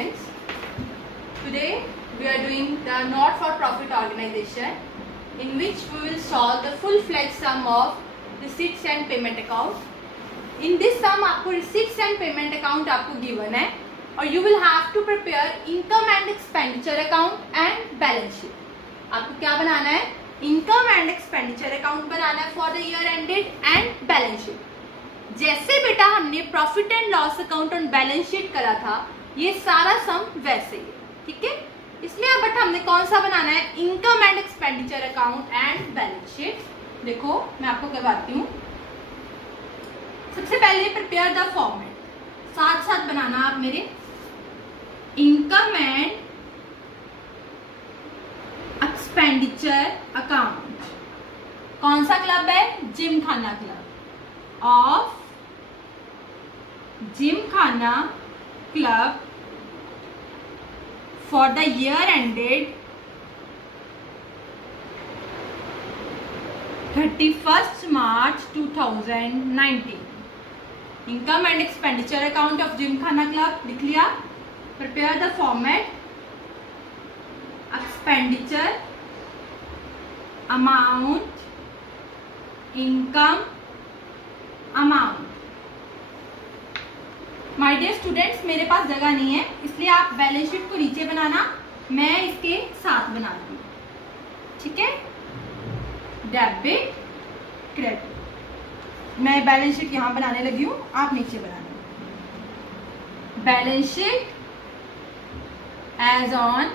students, today we are doing the not-for-profit organization in which we will solve the full-fledged sum of receipts and payment account. In this sum आपको receipts and payment account आपको given है और you will have to prepare income and expenditure account and balance sheet. आपको क्या बनाना है? Income and expenditure account बनाना है for the year ended and balance sheet. जैसे बेटा हमने प्रॉफिट एंड लॉस अकाउंट और बैलेंस शीट करा था, ये सारा सम वैसे ही है, ठीक है। इसलिए बट हमने कौन सा बनाना है? Income and expenditure account and balance sheet. देखो मैं आपको करवाती हूँ। सबसे पहले प्रिपेयर द फॉर्मेट, साथ साथ बनाना आप मेरे। इनकम एंड एक्सपेंडिचर अकाउंट कौन सा क्लब है? जिम खाना club of Gymkhana club for the year ended 31st March 2019. Income and expenditure account of Gymkhana club लिख लिया। Prepare the format, expenditure amount, income amount। My dear students, मेरे पास जगह नहीं है इसलिए आप बैलेंस शीट को नीचे बनाना, मैं इसके साथ बनाती हूँ, ठीक है। डेबिट क्रेडिट, मैं बैलेंस शीट यहाँ बनाने लगी हूँ, आप नीचे बनाना। Balance sheet as on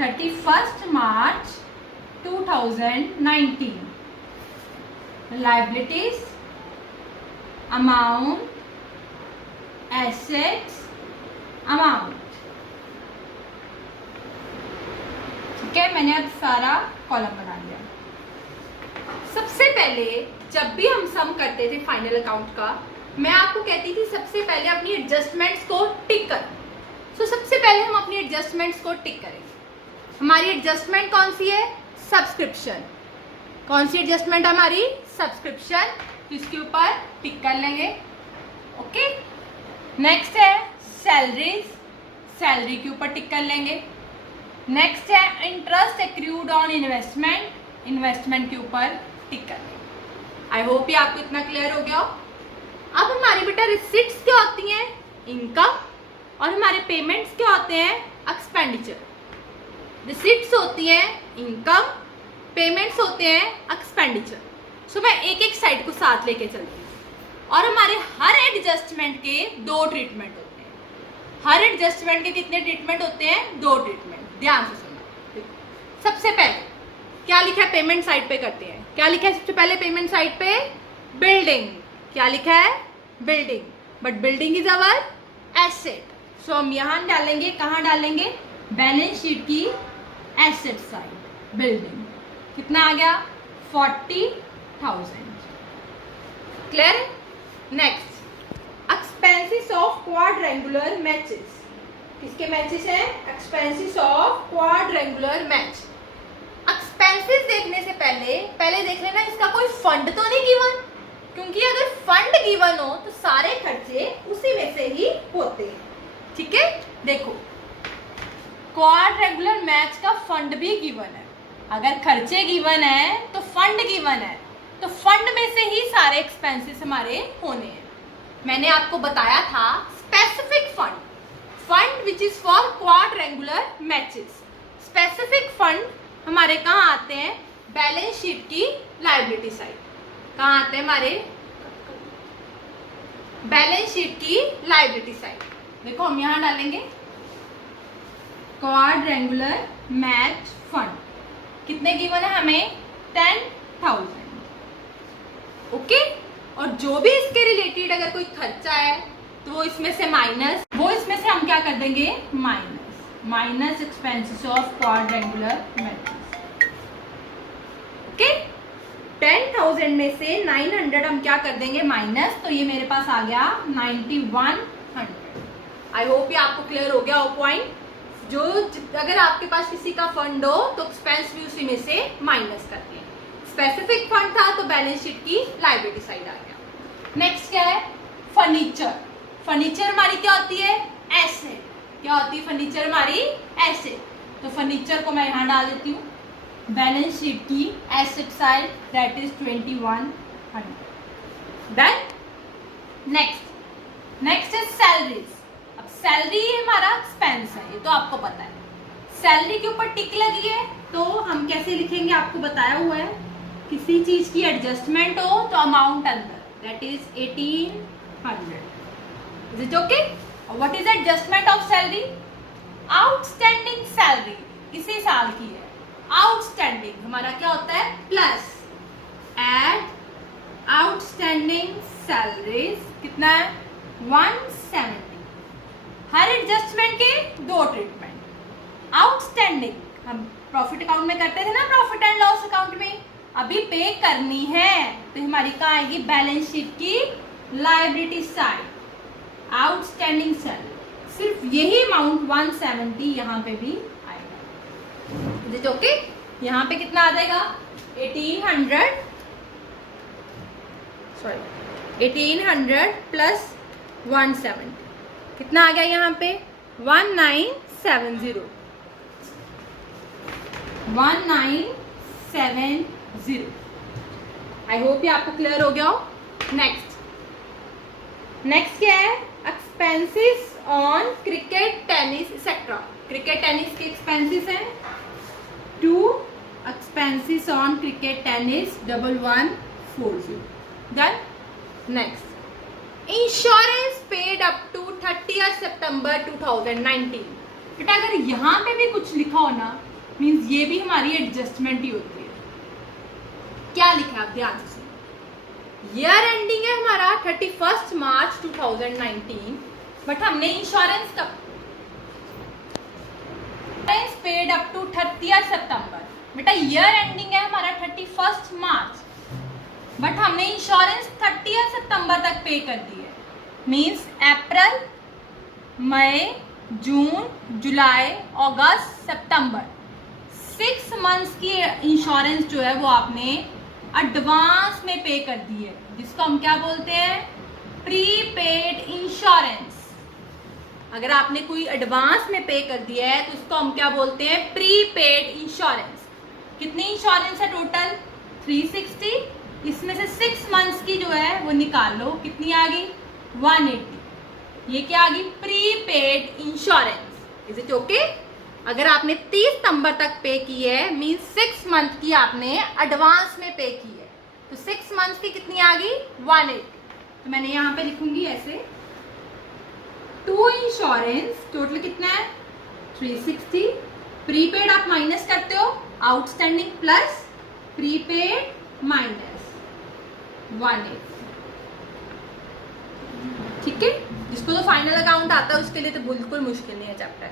31st March 2019, liabilities, amount, assets, amount, ठीक है। मैंने अब सारा कॉलम बना लिया। सबसे पहले जब भी हम सम करते थे फाइनल अकाउंट का, मैं आपको कहती थी सबसे पहले अपनी एडजस्टमेंट्स को टिक कर। सो सबसे पहले हम अपनी एडजस्टमेंट्स को टिक करेंगे। हमारी एडजस्टमेंट कौन सी है? सब्सक्रिप्शन। कौन सी एडजस्टमेंट हमारी? सब्सक्रिप्शन। तो इसके ऊपर टिक कर लेंगे, ओके। नेक्स्ट है सैलरीज, सैलरी के ऊपर टिक कर लेंगे। नेक्स्ट है interest accrued on investment, investment के ऊपर टिक कर लेंगे। आई होप ये आपको इतना क्लियर हो गया हो। अब हमारी बेटा रिसिप्ट्स क्या होती हैं? इनकम, और हमारे पेमेंट्स क्या होते हैं? एक्सपेंडिचर। रिसिप्ट्स होती हैं इनकम, पेमेंट्स होते हैं एक्सपेंडिचर। सो मैं एक एक साइड को साथ लेके चलती हूँ। और हमारे हर एडजस्टमेंट के दो ट्रीटमेंट होते हैं। हर एडजस्टमेंट के कितने ट्रीटमेंट होते हैं? दो ट्रीटमेंट। ध्यान से सुनना। सबसे पहले क्या लिखा है? पेमेंट साइड पे करते हैं। क्या लिखा है सबसे पहले पेमेंट साइड पे? बिल्डिंग। क्या लिखा है? Building. But building is our asset. So हम यहां डालेंगे, कहां डालेंगे? बैलेंस शीट की एसेट साइड, बिल्डिंग। कितना आ गया? 40,000। क्लियर है? Next, expenses of quadrangular matches. किसके मैचेस हैं? Expenses of quadrangular match. Expenses देखने से पहले देख लेना इसका कोई फंड तो नहीं गिवन, क्योंकि अगर फंड गिवन हो तो सारे खर्चे उसी में से ही होते हैं, ठीक है। देखो क्वाड्रेंगुलर मैच का फंड भी गिवन है। अगर खर्चे गिवन है तो फंड गिवन है, तो फंड में से ही सारे एक्सपेंसेस हमारे होने हैं। मैंने आपको बताया था specific fund, fund which is for quadrangular matches. Specific fund हमारे कहाँ आते हैं? बैलेंस शीट की लायबिलिटी साइड। कहाँ आते हैं हमारे? बैलेंस शीट की लायबिलिटी साइड। देखो हम यहां डालेंगे क्वाड्रेंगुलर मैच फंड। कितने गिवन है हमें? 10,000, ओके। और जो भी इसके रिलेटेड अगर कोई खर्चा है तो वो इसमें से माइनस, वो इसमें से हम क्या कर देंगे? Minus expenses of quadrangular matches, okay. 10,000 में से 900 हम क्या कर देंगे? माइनस। तो ये मेरे पास आ गया 9100। आई होप ये आपको क्लियर हो गया हो पॉइंट। जो अगर आपके पास किसी का फंड हो तो एक्सपेंस भी उसी में से माइनस करते हैं। स्पेसिफिक फंड था तो बैलेंस शीट की लायबिलिटी साइड आ गया। नेक्स्ट क्या है? फर्नीचर। फर्नीचर हमारी क्या होती है? एसेट। क्या होती है फर्नीचर हमारी? एसेट। तो फर्नीचर को मैं यहाँ डाल देती हूँ बैलेंस शीट की asset side, that is 2100। Then next is salaries. अब सैलरी हमारा एक्सपेंस है, ये तो आपको पता है। सैलरी के ऊपर टिक लगी है तो हम कैसे लिखेंगे, आपको बताया हुआ है। किसी चीज की एडजस्टमेंट हो तो अमाउंट अंदर, that is 1800। Is it okay? What is adjustment of salary? Outstanding salary इसी साल की है, आउटस्टैंडिंग हमारा क्या होता है? प्लस एड आउटस्टैंडिंग सैलरीज कितना है? 170। हर एडजस्टमेंट के दो ट्रीटमेंट। आउटस्टैंडिंग हम प्रॉफिट अकाउंट में करते थे ना, प्रॉफिट एंड लॉस अकाउंट में, अभी पे करनी है तो हमारी कहाँ आएगी? बैलेंस शीट की लायबिलिटी साइड, आउटस्टैंडिंग सैलरी। सिर्फ यही अमाउंट 170 यहाँ पे भी आएगा। Is it okay? यहाँ पे कितना आ जाएगा? 1800 प्लस 170 कितना आ गया यहाँ पे? 1970। 1970। आई होप ये आपको क्लियर हो गया हो। नेक्स्ट क्या है? Expenses on cricket, tennis etcetera. Cricket tennis के एक्सपेंसेस हैं 2 expenses on cricket tennis 1140। Then next insurance paid up to 30 सितंबर 2019। बेटा अगर यहाँ पे भी कुछ लिखा हो ना, मीन्स ये भी हमारी एडजस्टमेंट ही होती है। क्या लिखा है आप ध्यान से? ईयर एंडिंग है हमारा 31 मार्च 2019, बट हमने इंश्योरेंस कब? पेड अप टू 30 सितंबर। बेटा ईयर एंडिंग है हमारा 31 मार्च, बट हमने इंश्योरेंस 30 सितंबर तक पे कर दी है। मीन्स अप्रैल, मई, जून, जुलाई, अगस्त, सितंबर, 6 मंथ्स की इंश्योरेंस जो है वो आपने एडवांस में पे कर दी है, जिसको हम क्या बोलते हैं? Prepaid insurance. अगर आपने कोई एडवांस में पे कर दिया है तो उसको हम क्या बोलते हैं? Prepaid insurance. कितनी इंश्योरेंस है टोटल? 360। इसमें से 6 मंथ्स की जो है वो निकाल लो, कितनी आ गई? 180। ये क्या आ गई? Prepaid insurance. Is it okay? अगर आपने 30 सितंबर तक पे की है, मीन्स 6 मंथ की आपने एडवांस में पे की है, तो 6 मंथ्स की कितनी आ गई? 180। तो मैंने यहाँ पे लिखूंगी ऐसे 2 इंश्योरेंस, टोटल कितना है? 360। प्रीपेड आप माइनस करते हो, आउटस्टैंडिंग प्लस प्रीपेड माइनस 180। ठीक है? जिसको तो फाइनल अकाउंट आता है उसके लिए तो बिल्कुल मुश्किल नहीं है चैप्टर।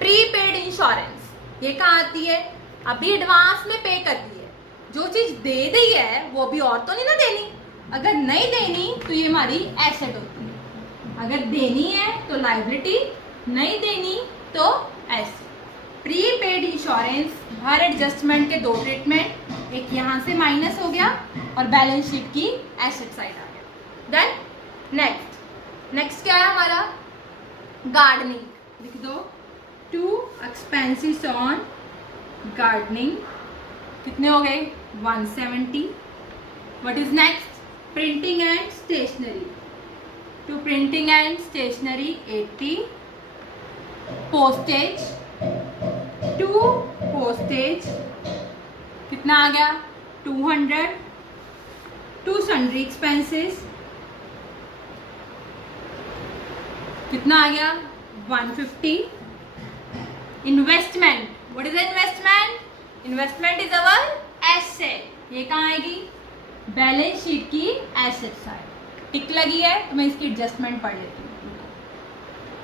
प्रीपेड इंश्योरेंस ये कहाँ आती है? अभी एडवांस में पे कर दी है, जो चीज दे दी है वो भी और तो नहीं ना देनी। अगर नहीं देनी तो ये हमारी एसेट होती है, अगर देनी है तो लायबिलिटी, नहीं देनी तो एसेट। प्रीपेड इंश्योरेंस हर एडजस्टमेंट के दो ट्रीटमेंट, एक यहाँ से माइनस हो गया और बैलेंस शीट की एसेट साइड आ गया। देन नेक्स्ट क्या है हमारा? गार्डनिंग। लिख दो 2 एक्सपेंसेस ऑन गार्डनिंग कितने हो गए? 170। What is next? Printing and stationery. 2 printing and stationery 80। Postage 2 postage कितना आ गया? 200। 2 सन्ड्री एक्सपेंसेस कितना आ गया? 150। Investment, what is investment? Investment is our asset. ये कहाँ आएगी? बैलेंस शीट की एसेट साइड। टिक लगी है तो मैं इसकी एडजस्टमेंट पढ़ लेती हूँ।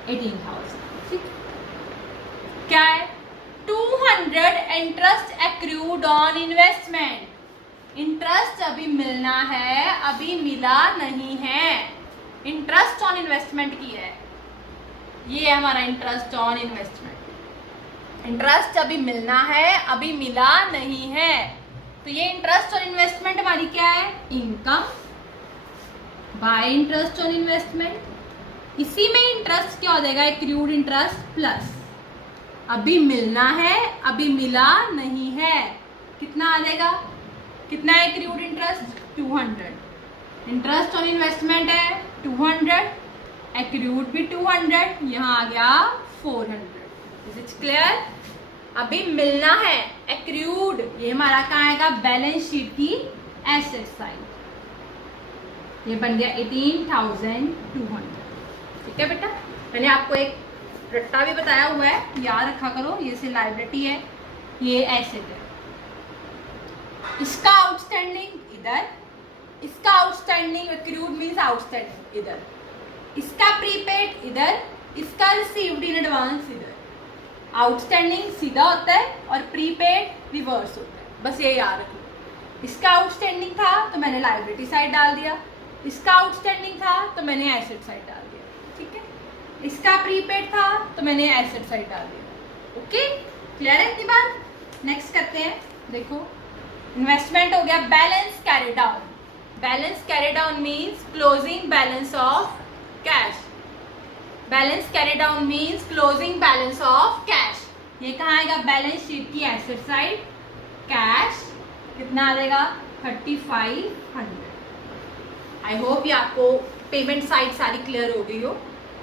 18,000। ठीक, क्या है? 200 interest accrued on investment. Interest अभी मिलना है, अभी मिला नहीं है। इंटरेस्ट ऑन इन्वेस्टमेंट की है, ये है हमारा इंटरेस्ट ऑन इन्वेस्टमेंट। इंटरेस्ट अभी मिलना है, अभी मिला नहीं है, तो ये इंटरेस्ट ऑन इन्वेस्टमेंट हमारी क्या है? Income by interest on investment. इसी में इंटरेस्ट क्या हो जाएगा, एक्रूड इंटरेस्ट प्लस अभी मिलना है, अभी मिला नहीं है, कितना आ जाएगा, कितना है accrued interest 200, interest on investment है 200, एक्रूड भी 200, यहाँ आ गया 400। Is it clear? अभी मिलना है एक्रूड, ये हमारा कहाँ आएगा, बैलेंस शीट की एसेट साइड, ये बन गया 18,200। ठीक है बेटा, मैंने आपको एक रट्टा भी बताया हुआ है, याद रखा करो, ये से लायबिलिटी है, ये एसेट है, इसका आउटस्टैंडिंग इधर, इसका आउटस्टैंडिंग एक्रूड मींस आउटस्टैंडिंग इधर, इसका प्रीपेड इधर, इसका रिसीव्ड इन एडवांस इधर। आउटस्टैंडिंग सीधा होता है और प्रीपेड रिवर्स होता है, बस ये याद रखो। इसका आउटस्टैंडिंग था तो मैंने लायबिलिटी साइड डाल दिया, इसका आउटस्टैंडिंग था तो मैंने एसेट साइड डाल दिया। ठीक है, इसका प्रीपेड था तो मैंने एसेट साइड डाल दिया। ओके, क्लियर है इतनी बात? नेक्स्ट करते हैं, देखो इन्वेस्टमेंट हो गया, balance carry down, balance carry down means closing balance of cash, balance carry down means closing balance of cash. ये कहाँ आएगा, बैलेंस शीट की एसेट साइड, कैश कितना आ जाएगा 3500। आई होप ये आपको पेमेंट साइड सारी क्लियर हो गई हो,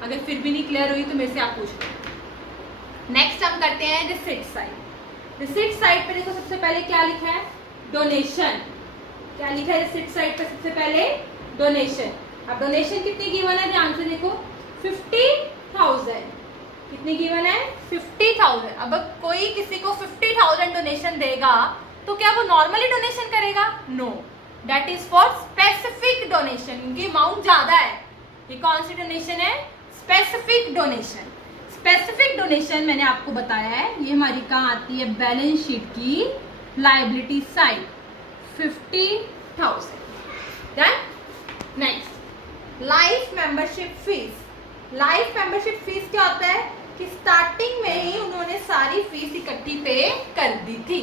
अगर फिर भी नहीं क्लियर हुई तो मेरे से आप पूछ लो। नेक्स्ट हम करते हैं रिसिट साइड। रिसिट साइड पे देखो सबसे पहले क्या लिखा है, डोनेशन। क्या लिखा है रिसिट साइड पे सबसे पहले, डोनेशन। अब डोनेशन कितनी गिवन है, ध्यान से देखो 50,000, कितनी गिवन है 50,000। अब कोई किसी को 50,000 डोनेशन देगा तो क्या वो नॉर्मली डोनेशन करेगा, no, that is for specific donation, क्योंकि अमाउंट ज्यादा है। ये कौन सी डोनेशन है, स्पेसिफिक डोनेशन। स्पेसिफिक डोनेशन मैंने आपको बताया है, ये हमारी कहाँ आती है, बैलेंस शीट की liability side 50,000। Then next life membership fees. Life membership fees क्या होता है कि स्टार्टिंग में ही उन्होंने सारी फीस इकट्ठी पे कर दी थी।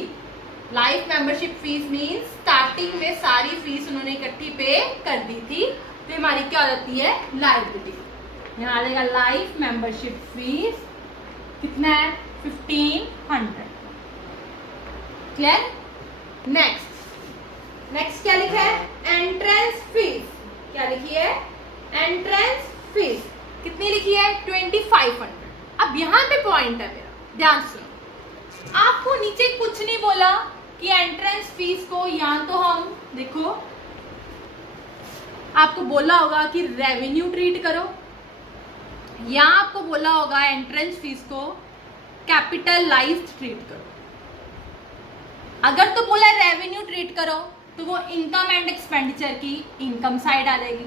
Life membership fees means starting में सारी फीस उन्होंने इकट्ठी पे कर दी थी, तो हमारी क्या हो जाती है, लायबिलिटी। यहाँ आ जाएगा लाइफ मेंबरशिप फीस कितना है 1500। क्लियर? नेक्स्ट क्या लिखा है, एंट्रेंस फीस। क्या लिखी है, एंट्रेंस फीस कितनी लिखी है 2500। अब यहाँ पे पॉइंट है मेरा, ध्यान सुनो, आपको नीचे कुछ नहीं बोला कि एंट्रेंस फीस को या तो हम देखो आपको बोला होगा कि रेवेन्यू ट्रीट करो, या आपको बोला होगा एंट्रेंस फीस को कैपिटलाइज्ड ट्रीट करो। अगर तो बोला रेवेन्यू ट्रीट करो तो वो इनकम एंड एक्सपेंडिचर की इनकम साइड आ जाएगी,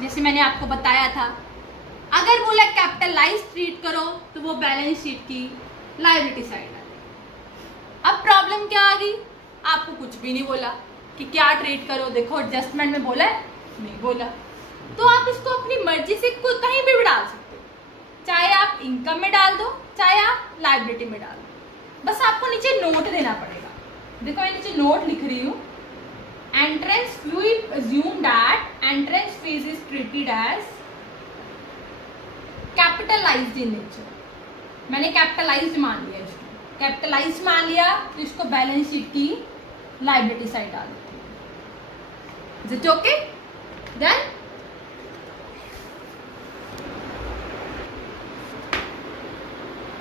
जैसे मैंने आपको बताया था। अगर बोला कैपिटलाइज्ड ट्रीट करो तो वो बैलेंस शीट की लायबिलिटी साइड आ जाएगी। अब प्रॉब्लम क्या आ गई, आपको कुछ भी नहीं बोला कि क्या ट्रीट करो, देखो एडजस्टमेंट में बोला है, नहीं बोला, तो आप इसको अपनी मर्जी से कहीं भी डाल सकते हो, चाहे आप इनकम में डाल दो, चाहे आप लायबिलिटी में डाल दो, बस आपको नीचे नोट देना पड़ेगा। देखो मैं नीचे नोट लिख रही हूँ, entrance we assume that entrance fees is treated as capitalised in nature. मैंने कैपिटलाइज्ड मान लिया, इसको कैपिटलाइज्ड मान लिया तो इसको बैलेंस शीट की लायबिलिटी साइड डाल देती हूँ। Is it okay? देन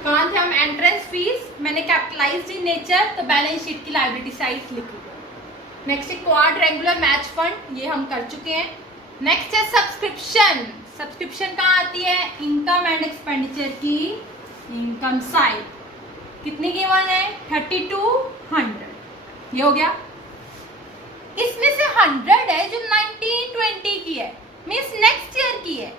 कौन थे हम, एंट्रेंस फीस मैंने कैपिटलाइज्ड इन नेचर तो बैलेंस शीट की लायबिलिटी साइड लिख ली। नेक्स्ट है क्वाड्रेंगुलर मैच फंड, ये हम कर चुके हैं। नेक्स्ट है सब्सक्रिप्शन। सब्सक्रिप्शन कहाँ आती है, इनकम एंड एक्सपेंडिचर की इनकम साइड। कितनी गिवन है 3200, ये हो गया। इसमें से 100 है जो 1920 की है, मीन्स नेक्स्ट ईयर की है।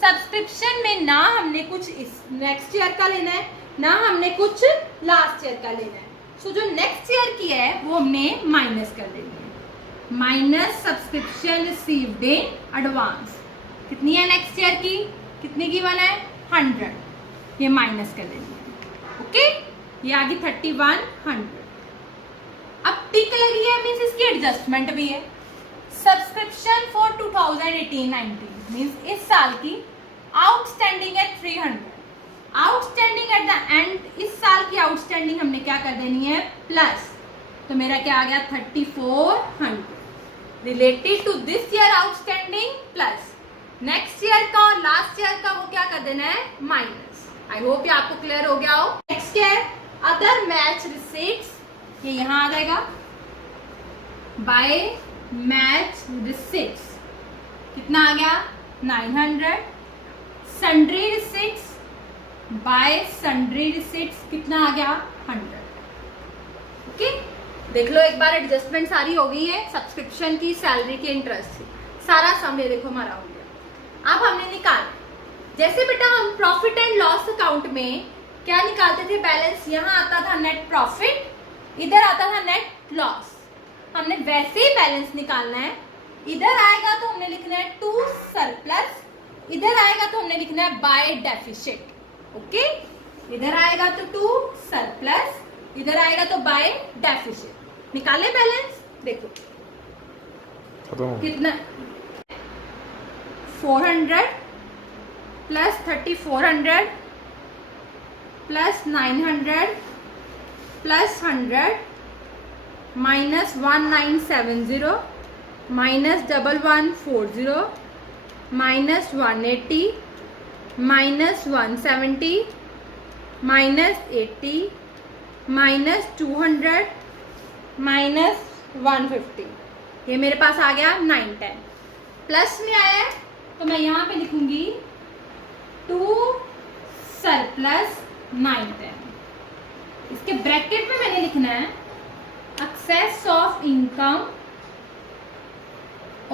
सब्सक्रिप्शन में ना हमने कुछ इस नेक्स्ट ईयर का लेना है, ना हमने कुछ लास्ट ईयर का लेना है। सो जो नेक्स्ट ईयर की है वो हमने माइनस कर देनी है, minus subscription received in advance. कितनी है नेक्स्ट ईयर की, कितनी गिवन है 100, ये माइनस कर देनी है। ओके, ये आ गई 3100। अब टिक लगी है मीन्स इसकी एडजस्टमेंट भी है। सब्सक्रिप्शन फॉर 2018-19 मीन्स इस साल की आउटस्टैंडिंग है 300, आउटस्टैंडिंग एट द एंड, इस साल की आउटस्टैंडिंग हमने क्या कर देनी है प्लस, तो मेरा क्या आ गया 3400 related to this year outstanding plus next year का और लास्ट ईयर का वो क्या कर देना है माइनस। आई होप ये आपको क्लियर हो गया हो। नेक्स्ट क्या है अदर मैच रिसीट्स, ये यहाँ आ जाएगा बाय मैच रिसीट्स कितना आ गया 900, sundry receipts bye sundry receipts कितना आ गया 100। ओके देख लो एक बार एडजस्टमेंट सारी हो गई है, सब्सक्रिप्शन की, सैलरी की, इंटरेस्ट की, सारा सम ये देखो हमारा हो गया। अब हमने निकाला जैसे बेटा हम प्रॉफिट एंड लॉस अकाउंट में क्या निकालते थे बैलेंस, यहाँ आता था नेट प्रॉफिट, इधर आता था नेट लॉस, हमने वैसे ही बैलेंस निकालना है। इधर आएगा तो हमने लिखना है टू सरप्लस, इधर आएगा तो हमने लिखना है बाय डेफिसिट। ओके इधर आएगा तो टू सरप्लस, इधर आएगा तो बाय डेफिसिट। निकाले बैलेंस, देखो कितना 400 plus 3400 plus 900 plus 100 minus 1970 minus 1140 minus 180 minus 170 minus 80 minus 200 minus 150, ये मेरे पास आ गया 910। प्लस में आया है तो मैं यहाँ पे लिखूंगी 2 सरप्लस 910, इसके ब्रैकेट में मैंने लिखना है excess of income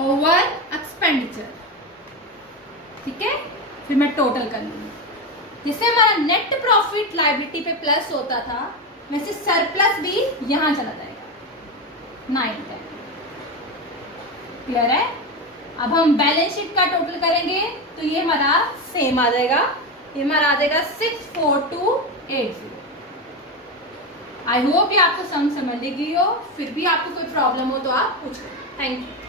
over expenditure. ठीक है फिर मैं टोटल कर लूंगी, जिससे हमारा नेट प्रॉफिट लायबिलिटी पे प्लस होता था वैसे सरप्लस भी यहां चला जाएगा 910। क्लियर है। अब हम बैलेंस शीट का टोटल करेंगे तो ये हमारा सेम आ जाएगा, ये हमारा आ जाएगा 64280। आई होप ये आपको समझ लगी हो, फिर भी आपको कोई प्रॉब्लम हो तो आप पूछ लें। Thank you.